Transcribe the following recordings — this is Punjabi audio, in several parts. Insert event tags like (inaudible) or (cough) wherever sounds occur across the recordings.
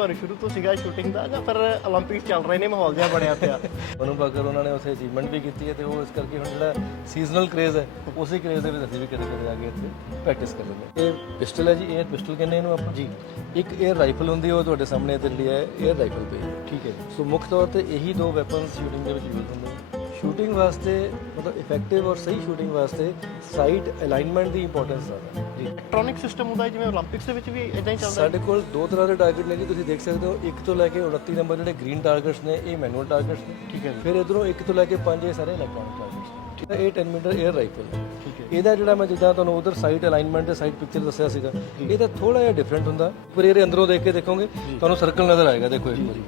ਤੁਹਾਨੂੰ ਸ਼ੁਰੂ ਤੋਂ ਸੀਗਾ ਸ਼ੂਟਿੰਗ ਦਾ ਜਾਂ ਫਿਰ 올림픽 ਚੱਲ ਰਹੇ ਨੇ ਮਾਹੌਲ ਜਿਹਾ ਬਣਿਆ ਪਿਆ? ਮਨੂ ਬਕਰ ਉਹਨਾਂ ਨੇ ਉਸੇ ਅਚੀਵਮੈਂਟ ਵੀ ਕੀਤੀ ਹੈ ਤੇ ਉਹ ਇਸ ਕਰਕੇ ਹੁਣ ਜਿਹੜਾ ਸੀਜ਼ਨਲ ਕ੍ਰੇਜ਼ ਹੈ ਉਸੇ ਕ੍ਰੇਜ਼ ਦੇ ਵਿੱਚ ਅਸੀਂ ਵੀ ਕਦੇ ਕਦੇ ਜਾ ਕੇ ਇੱਥੇ ਪ੍ਰੈਕਟਿਸ ਕਰ ਲੈਂਦੇ ਇਹ ਪਿਸਟਲ ਹੈ ਜੀ 에ਅਰ ਪਿਸਟਲ ਕਹਿੰਦੇ ਇਹਨੂੰ ਆਪਾਂ? ਜੀ। ਇੱਕ 에ਅਰ ਰਾਈਫਲ ਹੁੰਦੀ ਉਹ ਤੁਹਾਡੇ ਸਾਹਮਣੇ ਇੱਥੇ ਲਈ ਹੈ 에ਅਰ ਰਾਈਫਲ ਪਈ ਠੀਕ ਹੈ ਸੋ ਮੁੱਖ ਤੌਰ ਤੇ ਇਹੀ ਦੋ ਵੈਪਨ ਸ਼ੂਟਿੰਗ ਦੇ ਵਿੱਚ ਯੂਜ਼ ਹੁੰਦੇ ਨੇ। ਸ਼ੂਟਿੰਗ ਵਾਸਤੇ ਮਤਲਬ ਇਫੈਕਟਿਵ ਔਰ ਸਹੀ ਸ਼ੂਟਿੰਗ ਵਾਸਤੇ ਸਾਈਟ ਅਲਾਈਨਮੈਂਟ ਦੀ ਇੰਪੋਰਟੈਂਸ ਜ਼ਿਆਦਾ ਜੀ। ਇਲੈਕਟ੍ਰੋਨਿਕ ਸਿਸਟਮ ਹੁੰਦਾ ਜਿਵੇਂ 올림픽ਸ ਦੇ ਵਿੱਚ ਵੀ ਇਦਾਂ ਹੀ ਚੱਲਦਾ ਸਾਡੇ ਕੋਲ ਦੋ ਤਰ੍ਹਾਂ ਦੇ ਟਾਰਗੇਟ ਨੇ ਜੀ ਤੁਸੀਂ ਦੇਖ ਸਕਦੇ ਹੋ। ਇੱਕ ਤੋਂ ਲੈ ਕੇ 29 ਨੰਬਰ ਜਿਹੜੇ ਗ੍ਰੀਨ ਟਾਰਗੇਟਸ ਨੇ ਇਹ ਮੈਨੂਅਲ ਟਾਰਗੇਟਸ ਨੇ। ਠੀਕ ਹੈ ਫਿਰ ਇਧਰੋਂ ਇੱਕ ਤੋਂ ਲੈ ਕੇ ਪੰਜ ਇਹ ਸਾਰੇ ਇਲੈਕਟ੍ਰੋਨਿਕ ਟਾਰਗੇਟਸ ਨੇ। ਠੀਕ ਹੈ। ਇਹ 10 ਮੀਟਰ 에ਅਰ ਰਾਈਫਲ ਠੀਕ ਹੈ। ਇਹਦਾ ਜਿਹੜਾ ਮੈਂ ਜਿੱਦਾਂ ਤੁਹਾਨੂੰ ਉਧਰ ਸਾਈਟ ਅਲਾਈਨਮੈਂਟ ਤੇ ਸਾਈਡ ਪਿਕਚਰ ਦੱਸਿਆ ਸੀਗਾ ਇਹਦਾ ਤਾਂ ਥੋੜਾ ਜਿਹਾ ਡਿਫਰੈਂਟ ਹੁੰਦਾ। ਪਰ ਇਹਦੇ ਅੰਦਰੋਂ ਦੇਖ ਕੇ ਦੇਖੋਗੇ ਤੁਹਾਨੂੰ ਸਰਕਲ ਨਜ਼ਰ ਆਏਗਾ। ਦੇਖੋ ਇੱਕ ਵਾਰੀ।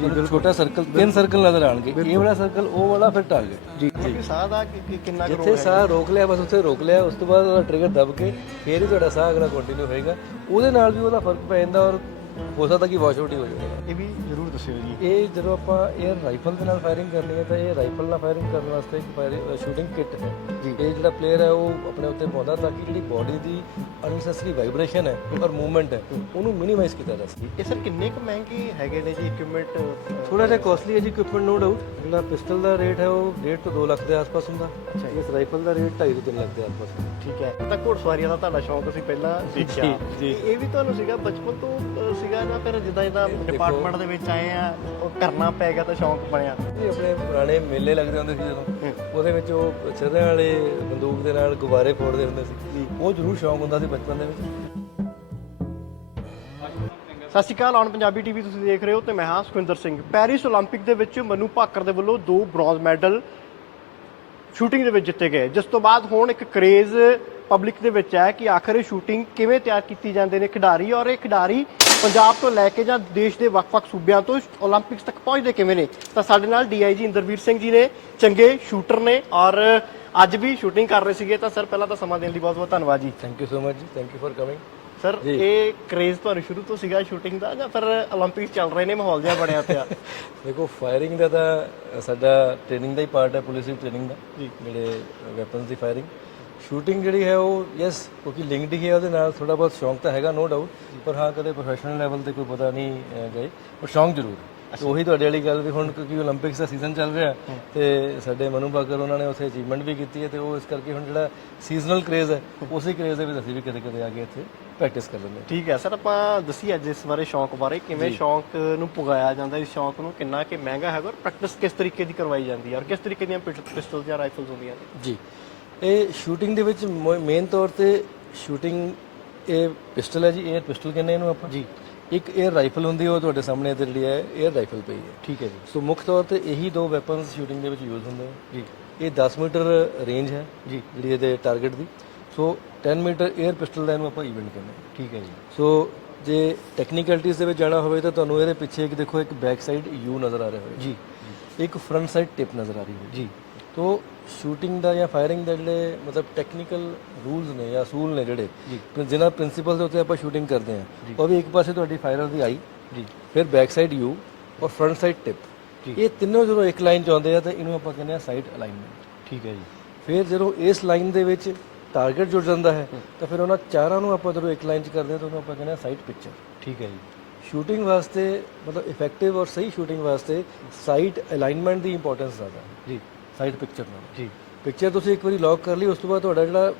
ਜੀ ਛੋਟਾ ਸਰਕਲ ਤਿੰਨ ਸਰਕਲ ਨਜ਼ਰ ਆਣਗੇ ਇਹ ਵਾਲਾ ਸਰਕਲ ਉਹ ਵਾਲਾ ਫਿਰ ਟਾਰਗੇਟ ਜੀ ਕਿ ਸਾਹ ਦਾ ਕਿੰਨਾ ਕੁ ਜਿੱਥੇ ਸਾਹ ਰੋਕ ਲਿਆ ਬਸ ਉੱਥੇ ਰੋਕ ਲਿਆ ਉਸ ਤੋਂ ਬਾਅਦ ਉਹਦਾ ਟ੍ਰਿਗਰ ਦਬ ਕੇ ਫੇਰ ਹੀ ਤੁਹਾਡਾ ਸਾਹ ਅਗਲਾ ਕੰਟੀਨਿਊ ਹੋਏਗਾ। ਉਹਦੇ ਨਾਲ ਵੀ ਉਹਦਾ ਫ਼ਰਕ ਪੈ ਜਾਂਦਾ ਔਰ ਹੋ ਸਕਦਾ ਕਿ ਵਾਸ਼ ਆਊਟ ਹੀ ਹੋ ਜਾਵੇ। ਇਹ ਵੀ ਜ਼ਰੂਰ ਦੱਸਿਓ ਜੀ? ਇਹ ਜਦੋਂ ਆਪਾਂ 에ਅਰ ਰਾਈਫਲ ਦੇ ਨਾਲ ਫਾਇਰਿੰਗ ਕਰਨੀ ਹੈ ਤਾਂ ਇਹ ਰਾਈਫਲ ਨਾਲ ਫਾਇਰਿੰਗ ਕਰਨ ਵਾਸਤੇ ਇੱਕ ਸ਼ੂਟਿੰਗ ਕਿੱਟ ਹੈ। ਜੀ। ਇਹ ਜਿਹੜਾ ਪਲੇਅਰ ਹੈ ਉਹ ਆਪਣੇ ਉੱਤੇ ਪਾਉਂਦਾ ਤਾਂ ਕਿ ਜਿਹੜੀ ਬਾਡੀ ਦੀ ਅਨਸੈਸਰੀ ਵਾਈਬ੍ਰੇਸ਼ਨ ਹੈ ਔਰ ਮੂਵਮੈਂਟ ਹੈ ਉਹਨੂੰ ਮਿਨੀਮਾਈਜ਼ ਕੀਤਾ ਜਾ ਸਕੇ। ਇਹ ਸਰ ਕਿੰਨੇ ਕੁ ਮਹਿੰਗੇ ਹੈਗੇ ਨੇ ਜੀ ਇਕਵਿਪਮੈਂਟ ਥੋੜਾ ਜਿਹਾ ਕਾਸਟਲੀ ਹੈ ਜੀ ਇਕਵਿਪਮੈਂਟ ਨੋ ਡਾਊਟ ਜਿਹੜਾ ਪਿਸਟਲ ਦਾ ਰੇਟ ਹੈ ਉਹ 1.5 ਤੋਂ 2 ਲੱਖ ਦੇ ਆਸ-ਪਾਸ ਹੁੰਦਾ। ਇਸ ਰਾਈਫਲ ਦਾ ਰੇਟ 2.5 ਤੋਂ 3 ਲੱਖ ਦੇ ਆਸ-ਪਾਸ ਠੀਕ ਹੈ। ਤਾਂ ਘੋੜਸਵਾਰੀ ਦਾ ਤੁਹਾਡਾ ਸ਼ੌਂਕ ਅਸੀਂ ਪਹਿਲਾਂ ਦੇਖਿਆ ਜੀ। ਇਹ ਵੀ ਤੁਹਾਨੂੰ ਸੀਗਾ ਬਚਪਨ ਤੋਂ ਸੀਗਾ ਜਾਂ ਫਿਰ ਜਿੱਦਾਂ ਜਿੱਦਾਂ ਡਿਪਾਰਟਮੈਂਟ ਦੇ ਵਿੱਚ ਆਏ ਆ ਉਹ ਕਰਨਾ ਪੈ ਗਿਆ ਤਾਂ ਸ਼ੌਂਕ ਬਣਿਆ ਇਹ ਆਪਣੇ ਪੁਰਾਣੇ ਮੇਲੇ ਲੱਗਦੇ ਹੁੰਦੇ ਸੀ ਜਦੋਂ ਉਹਦੇ ਵਿੱਚ ਉਹ ਛਿਰਰਿਆਂ ਵਾਲੇ ਬੰਦੂਕ ਦੇ ਨਾਲ ਗੁਬਾਰੇ ਫੋੜਦੇ ਹੁੰਦੇ ਸੀ ਉਹ ਜ਼ਰੂਰ ਸ਼ੌਂਕ ਹੁੰਦਾ ਸੀ ਬਚਪਨ ਦੇ ਵਿੱਚ ਸਤਿ ਸ਼੍ਰੀ ਅਕਾਲ ਔਨ ਪੰਜਾਬੀ ਟੀਵੀ ਤੁਸੀਂ ਦੇਖ ਰਹੇ ਹੋ ਤੇ ਮੈਂ ਹਾਂ ਸੁਖਿੰਦਰ ਸਿੰਘ ਪੈਰਿਸ 올림픽 ਦੇ ਵਿੱਚ ਮਨੂ ਭਾਕਰ ਦੇ ਵੱਲੋਂ ਦੋ ਬ੍ਰੌਂਜ਼ ਮੈਡਲ ਸ਼ੂਟਿੰਗ ਦੇ ਵਿੱਚ ਜਿੱਤੇ ਗਏ ਜਿਸ ਤੋਂ ਬਾਅਦ ਹੁਣ ਇੱਕ ਕ੍ਰੇਜ਼ ਪਬਲਿਕ ਦੇ ਵਿੱਚ ਹੈ ਕਿ ਆਖਰ ਇਹ ਸ਼ੂਟਿੰਗ ਕਿਵੇਂ ਤਿਆਰ ਕੀਤੀ ਜਾਂਦੇ ਨੇ ਖਿਡਾਰੀ ਔਰ ਇਹ ਖਿਡਾਰੀ ਪੰਜਾਬ ਤੋਂ ਲੈ ਕੇ ਜਾਂ ਦੇਸ਼ ਦੇ ਵੱਖ-ਵੱਖ ਸੂਬਿਆਂ ਤੋਂ 올림픽ਸ ਤੱਕ ਪਹੁੰਚਦੇ ਕਿਵੇਂ ਨੇ? ਤਾਂ ਸਾਡੇ ਨਾਲ ਡੀਆਈਜੀ ਇੰਦਰਵੀਰ ਸਿੰਘ ਜੀ ਨੇ ਚੰਗੇ ਸ਼ੂਟਰ ਨੇ ਔਰ ਅੱਜ ਵੀ ਸ਼ੂਟਿੰਗ ਕਰ ਰਹੇ ਸੀਗੇ। ਤਾਂ ਸਰ ਪਹਿਲਾਂ ਤਾਂ ਸਮਾਂ ਦੇਣ ਲਈ ਬਹੁਤ-ਬਹੁਤ ਧੰਨਵਾਦ ਜੀ। ਥੈਂਕ ਯੂ ਸੋ ਮਚ ਜੀ। Thank you for coming sir ਇਹ ਕ੍ਰੇਜ਼ ਤੁਹਾਨੂੰ ਸ਼ੁਰੂ ਤੋਂ ਸੀਗਾ ਸ਼ੂਟਿੰਗ ਦਾ ਜਾਂ ਫਿਰ 올림픽ਸ ਚੱਲ ਰਹੇ ਨੇ ਮਾਹੌਲ ਜਿਹਾ ਬਣਿਆ ਪਿਆ? (laughs) ਦੇਖੋ ਫਾਇਰਿੰਗ ਦਾ ਤਾਂ ਸਾਡਾ ਟ੍ਰੇਨਿੰਗ ਦਾ ਹੀ ਪਾਰਟ ਹੈ ਪੁਲਿਸ ਦੀ ਟ੍ਰੇਨਿੰਗ ਦਾ। ਜਿਹੜੇ ਵੈਪਨਸ ਦੀ ਫਾਇਰਿੰਗ ਸ਼ੂਟਿੰਗ ਜਿਹੜੀ ਹੈ ਉਹ ਯੈਸ ਕਿਉਂਕਿ ਲਿੰਕਡ ਹੀ ਹੈ ਉਹਦੇ ਨਾਲ ਥੋੜਾ ਬਹੁਤ ਸ਼ੌਂਕ ਤਾਂ ਹੈਗਾ ਨੋ ਡਾਊਟ ਪਰ ਹਾਂ ਕਦੇ ਪ੍ਰੋਫੈਸ਼ਨਲ ਲੈਵਲ ਤੇ ਕੋਈ ਪਤਾ ਨਹੀਂ ਗਏ ਪਰ ਸ਼ੌਂਕ ਜ਼ਰੂਰ ਹੈ। ਤੇ ਉਹੀ ਤੁਹਾਡੇ ਵਾਲੀ ਗੱਲ ਵੀ ਹੁਣ ਕਿਉਂਕਿ 올림픽ਸ ਦਾ ਸੀਜ਼ਨ ਚੱਲ ਰਿਹਾ ਤੇ ਸਾਡੇ ਮਨੂ ਬਾਕਰ ਉਹਨਾਂ ਨੇ ਉੱਥੇ ਅਚੀਵਮੈਂਟ ਵੀ ਕੀਤੀ ਹੈ ਤੇ ਉਹ ਇਸ ਕਰਕੇ ਹੁਣ ਜਿਹੜਾ ਸੀਜ਼ਨਲ ਕ੍ਰੇਜ਼ ਹੈ ਉਸੇ ਕ੍ਰੇਜ਼ ਦੇ ਵਿੱਚ ਅਸੀਂ ਵੀ ਕਦੇ ਕਦੇ ਆ ਕੇ ਇੱਥੇ ਪ੍ਰੈਕਟਿਸ ਕਰ ਲੈਂਦੇ ਠੀਕ ਹੈ ਸਰ ਆਪਾਂ ਦੱਸੀ ਅੱਜ ਇਸ ਬਾਰੇ ਸ਼ੌਂਕ ਬਾਰੇ ਕਿਵੇਂ ਸ਼ੌਂਕ ਨੂੰ ਪੁਗਾਇਆ ਜਾਂਦਾ ਇਸ ਸ਼ੌਂਕ ਨੂੰ ਕਿੰਨਾ ਕਿ ਮਹਿੰਗਾ ਹੈਗਾ ਔਰ ਪ੍ਰੈਕਟਿਸ ਕਿਸ ਤਰੀਕੇ ਦੀ ਕਰਵਾਈ ਜਾਂਦੀ ਹੈ ਔਰ ਕਿਸ ਤਰੀਕੇ ਦੀਆਂ ਪਿਸਟਲ ਜਾਂ ਰਾਈਫਲਸ ਹੁੰਦੀਆਂ ਨੇ? ਜੀ। ਇਹ ਸ਼ੂਟਿੰਗ ਦੇ ਵਿੱਚ ਮੇਨ ਤੌਰ ਤੇ ਸ਼ੂਟਿੰਗ ਇਹ ਪਿਸਟਲ ਹੈ ਜੀ 에ਅਰ ਪਿਸਟਲ ਕਹਿੰਦੇ ਇਹਨੂੰ ਆਪਾਂ। ਜੀ। ਇੱਕ 에ਅਰ ਰਾਈਫਲ ਹੁੰਦੀ ਉਹ ਤੁਹਾਡੇ ਸਾਹਮਣੇ ਤੇ ਜਿਹੜੀ ਹੈ 에ਅਰ ਰਾਈਫਲ ਪਈ ਹੈ। ਠੀਕ ਹੈ ਜੀ। ਸੋ ਮੁੱਖ ਤੌਰ ਤੇ ਇਹੀ ਦੋ ਵੈਪਨਸ ਸ਼ੂਟਿੰਗ ਦੇ ਵਿੱਚ ਯੂਜ਼ ਹੁੰਦੇ ਨੇ ਜੀ। ਇਹ 10 ਮੀਟਰ ਰੇਂਜ ਹੈ ਜੀ। ਜਿਹੜੀ ਇਹਦੇ ਟਾਰਗੇਟ ਦੀ। ਸੋ 10 ਮੀਟਰ 에ਅਰ ਪਿਸਟਲ ਦਾ ਇਹਨੂੰ ਆਪਾਂ ਇਵੈਂਟ ਕਹਿੰਦੇ ਠੀਕ ਹੈ ਜੀ। ਸੋ ਜੇ ਟੈਕਨੀਕਲਟੀਜ਼ ਦੇ ਵਿੱਚ ਜਾਣਾ ਹੋਵੇ ਤਾਂ ਤੁਹਾਨੂੰ ਇਹਦੇ ਪਿੱਛੇ ਇੱਕ ਦੇਖੋ ਇੱਕ ਬੈਕ ਸਾਈਡ ਯੂ ਨਜ਼ਰ ਆ ਰਿਹਾ ਹੋਵੇ ਜੀ। ਇੱਕ ਫਰੰਟ ਸਾਈਡ ਟਿਪ ਨਜ਼ਰ ਆ ਰਹੀ ਹੋਵੇ ਜੀ। ਤੋਂ ਸ਼ੂਟਿੰਗ ਦਾ ਜਾਂ ਫਾਇਰਿੰਗ ਦੇ ਜਿਹੜੇ ਮਤਲਬ ਟੈਕਨੀਕਲ ਰੂਲਸ ਨੇ ਜਾਂ ਅਸੂਲ ਨੇ ਜਿਹੜੇ ਜਿਨ੍ਹਾਂ ਪ੍ਰਿੰਸੀਪਲ ਦੇ ਉੱਤੇ ਆਪਾਂ ਸ਼ੂਟਿੰਗ ਕਰਦੇ ਹਾਂ। ਉਹ ਵੀ ਇੱਕ ਪਾਸੇ ਤੁਹਾਡੀ ਫਾਇਰਰ ਦੀ ਆਈ ਜੀ। ਫਿਰ ਬੈਕ ਸਾਈਡ ਯੂ ਔਰ ਫਰੰਟ ਸਾਈਡ ਟਿਪ ਇਹ ਤਿੰਨੋਂ ਜਦੋਂ ਇੱਕ ਲਾਈਨ 'ਚ ਆਉਂਦੇ ਆ ਤਾਂ ਇਹਨੂੰ ਆਪਾਂ ਕਹਿੰਦੇ ਆ ਸਾਈਡ ਅਲਾਈਨਮੈਂਟ ਠੀਕ ਹੈ ਜੀ। ਫਿਰ ਜਦੋਂ ਇਸ ਲਾਈਨ ਦੇ ਵਿੱਚ ਟਾਰਗੇਟ ਜੁੜ ਜਾਂਦਾ ਹੈ ਤਾਂ ਫਿਰ ਉਹਨਾਂ ਚਾਰਾਂ ਨੂੰ ਆਪਾਂ ਜਦੋਂ ਇੱਕ ਲਾਈਨ 'ਚ ਕਰਦੇ ਹਾਂ ਤਾਂ ਉਹਨੂੰ ਆਪਾਂ ਕਹਿੰਦੇ ਆ ਸਾਈਡ ਪਿਕਚਰ ਠੀਕ ਹੈ ਜੀ। ਸ਼ੂਟਿੰਗ ਵਾਸਤੇ ਮਤਲਬ ਇਫੈਕਟਿਵ ਔਰ ਸਹੀ ਸ਼ੂਟਿੰਗ ਵਾਸਤੇ ਸਾਈਡ ਅਲਾਈਨਮੈਂਟ ਦੀ ਇੰਪੋਰਟੈਂਸ ਜ਼ਿਆਦਾ ਹੈ। ਜੀ। ਸਾਈਡ ਪਿਕਚਰ ਨਾਲ। ਜੀ। ਪਿਕਚਰ ਤੁਸੀਂ ਇੱਕ ਵਾਰੀ ਲੌਕ ਕਰ ਲਈ ਉਸ ਤੋਂ ਬਾਅਦ ਤੁਹਾਡਾ ਜਿਹੜਾ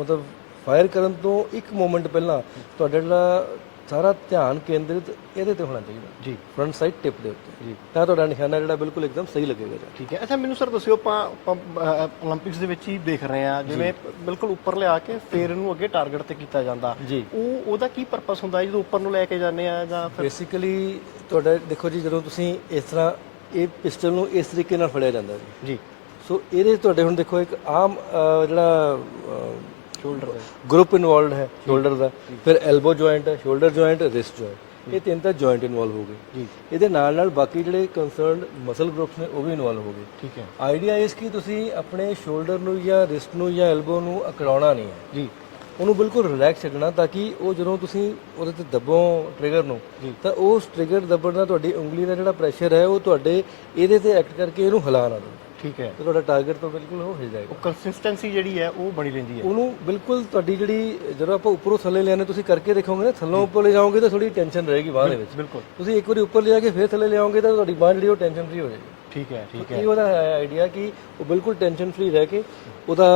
ਮਤਲਬ ਫਾਇਰ ਕਰਨ ਤੋਂ ਇੱਕ ਮੂਮੈਂਟ ਪਹਿਲਾਂ ਤੁਹਾਡਾ ਜਿਹੜਾ ਸਾਰਾ ਧਿਆਨ ਕੇਂਦਰਿਤ ਇਹਦੇ ਤੇ ਹੋਣਾ ਚਾਹੀਦਾ। ਜੀ। ਫਰੰਟ ਸਾਈਡ ਟਿਪ ਦੇ ਉੱਤੇ। ਜੀ। ਤਾਂ ਤੁਹਾਡਾ ਨਿਸ਼ਾਨਾ ਜਿਹੜਾ ਬਿਲਕੁਲ ਇੱਕਦਮ ਸਹੀ ਲੱਗੇਗਾ ਜੀ ਠੀਕ ਹੈ। ਅੱਛਾ ਮੈਨੂੰ ਸਰ ਦੱਸਿਓ ਆਪਾਂ ਓਲੰਪਿਕਸ ਦੇ ਵਿੱਚ ਹੀ ਦੇਖ ਰਹੇ ਆ ਜਿਵੇਂ ਬਿਲਕੁਲ ਉੱਪਰ ਲਿਆ ਕੇ ਫੇਰ ਇਹਨੂੰ ਅੱਗੇ ਟਾਰਗੇਟ ਤੇ ਕੀਤਾ ਜਾਂਦਾ। ਜੀ। ਉਹ ਉਹਦਾ ਕੀ ਪਰਪਸ ਹੁੰਦਾ ਜਦੋਂ ਉੱਪਰ ਨੂੰ ਲੈ ਕੇ ਜਾਂਦੇ ਆ ਜਾਂ ਫਿਰ? ਬੇਸਿਕਲੀ ਤੁਹਾਡਾ ਦੇਖੋ ਜੀ ਜਦੋਂ ਤੁਸੀਂ ਇਸ ਤਰ੍ਹਾਂ ਇਹ ਪਿਸਟਲ ਨੂੰ ਇਸ ਤਰੀਕੇ ਨਾਲ ਫੜਿਆ ਜਾਂਦਾ ਜੀ। ਜੀ। ਸੋ ਇਹਦੇ 'ਚ ਤੁਹਾਡੇ ਹੁਣ ਦੇਖੋ ਇੱਕ ਆਮ ਅਹ, ਜਿਹੜਾ ਸ਼ੋਲਡਰ ਗਰੁੱਪ ਇਨਵੋਲਡ ਹੈ ਸ਼ੋਲਡਰ ਦਾ। ਫਿਰ ਐਲਬੋ ਜੁਆਇੰਟ ਹੈ ਸ਼ੋਲਡਰ ਜੁਆਇੰਟ ਰਿਸਟ ਜੁਆਇੰਟ ਇਹ ਤਿੰਨ ਤਾਂ ਜੁਆਇੰਟ ਇਨਵੋਲਵ ਹੋ ਗਏ। ਜੀ। ਇਹਦੇ ਨਾਲ ਨਾਲ ਬਾਕੀ ਜਿਹੜੇ ਕੰਸਰਨਡ ਮਸਲ ਗਰੁੱਪਸ ਨੇ ਉਹ ਵੀ ਇਨਵੋਲਵ ਹੋ ਗਏ। ਠੀਕ ਹੈ। ਆਈਡੀਆ ਇਸ ਕਿ ਤੁਸੀਂ ਆਪਣੇ ਸ਼ੋਲਡਰ ਨੂੰ ਜਾਂ ਰਿਸਟ ਨੂੰ ਜਾਂ ਐਲਬੋ ਨੂੰ ਅਕੜਾਉਣਾ ਨਹੀਂ ਹੈ। ਜੀ। ਉਹਨੂੰ ਬਿਲਕੁਲ ਰਿਲੈਕਸ ਛੱਡਣਾ ਤਾਂ ਕਿ ਉਹ ਜਦੋਂ ਤੁਸੀਂ ਉਹਦੇ ਤੇ ਦੱਬੋ ਟ੍ਰਿਗਰ ਨੂੰ ਤਾਂ ਉਸ ਟ੍ਰਿਗਰ ਦੱਬਣ ਨਾਲ ਤੁਹਾਡੀ ਉਂਗਲੀ ਦਾ ਜਿਹੜਾ ਪ੍ਰੈਸ਼ਰ ਹੈ ਉਹ ਤੁਹਾਡੇ ਇਹਦੇ ਤੇ ਐਕਟ ਕਰਕੇ ਇਹਨੂੰ ਹਿਲਾ ਨਾ ਦੇਵੇ। ਠੀਕ ਹੈ। ਤੇ ਤੁਹਾਡਾ ਟਾਰਗੇਟ ਤੋਂ ਬਿਲਕੁਲ ਹੋ ਹੀ ਜਾਏਗਾ। ਉਹ ਕੰਸਿਸਟੈਂਸੀ ਜਿਹੜੀ ਹੈ ਉਹ ਬਣੀ ਰਹਿੰਦੀ ਹੈ। ਉਹਨੂੰ ਬਿਲਕੁਲ ਤੁਹਾਡੀ ਜਿਹੜੀ ਜਦੋਂ ਆਪਾਂ ਉੱਪਰੋਂ ਥੱਲੇ ਲਿਆਨੇ ਤੁਸੀਂ ਕਰਕੇ ਦੇਖੋਗੇ ਨਾ ਥੱਲੋਂ ਉੱਪਰ ਲੈ ਜਾਓਗੇ ਤਾਂ ਥੋੜੀ ਟੈਨਸ਼ਨ ਰਹੇਗੀ ਬਾਹ ਦੇ ਵਿੱਚ। ਬਿਲਕੁਲ। ਤੁਸੀਂ ਇੱਕ ਵਾਰੀ ਉੱਪਰ ਲਿਆ ਕੇ ਫਿਰ ਥੱਲੇ ਲਿਆਓਗੇ ਤਾਂ ਤੁਹਾਡੀ ਬਾਹ ਜਿਹੜੀ ਉਹ ਟੈਨਸ਼ਨ ਫ੍ਰੀ ਹੋ ਜਾਏਗੀ। ਠੀਕ ਹੈ ਠੀਕ ਇਹ ਉਹਦਾ ਆਈਡੀਆ ਕਿ ਉਹ ਬਿਲਕੁਲ ਟੈਨਸ਼ਨ ਫ੍ਰੀ ਰਹਿ ਕੇ ਉਹਦਾ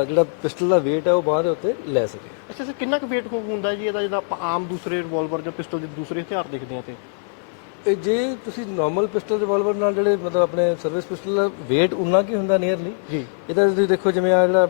ਅ, ਜਿਹੜਾ ਪਿਸਟਲ ਦਾ weight ਹੈ ਉਹ ਬਾਹ ਦੇ ਉੱਤੇ ਲੈ ਸਕੇ। ਅੱਛਾ ਸਰ ਕਿੰਨਾ ਕੁ weight ਹੁੰਦਾ ਜੀ ਇਹਦਾ ਜਿਹਦਾ ਆਪਾਂ ਆਮ ਦੂਸਰੇ ਰਿਵਾਲਵਰ ਜਾਂ ਪਿਸਟਲ ਦੇ ਦੂਸਰੇ ਹਥਿਆਰ ਦੇਖਦੇ ਆ ਤੇ? ਇਹ ਜੇ ਤੁਸੀਂ ਨਾਰਮਲ ਪਿਸਟਲ ਰਿਵਾਲਵਰ ਨਾਲ ਜਿਹੜੇ ਮਤਲਬ ਆਪਣੇ ਸਰਵਿਸ ਪਿਸਟਲ ਦਾ weight ਉਨਾ ਕੀ ਹੁੰਦਾ ਨੀਅਰਲੀ ਜੀ। ਇਹਦਾ ਤੁਸੀਂ ਦੇਖੋ ਜਿਵੇਂ ਆ ਜਿਹੜਾ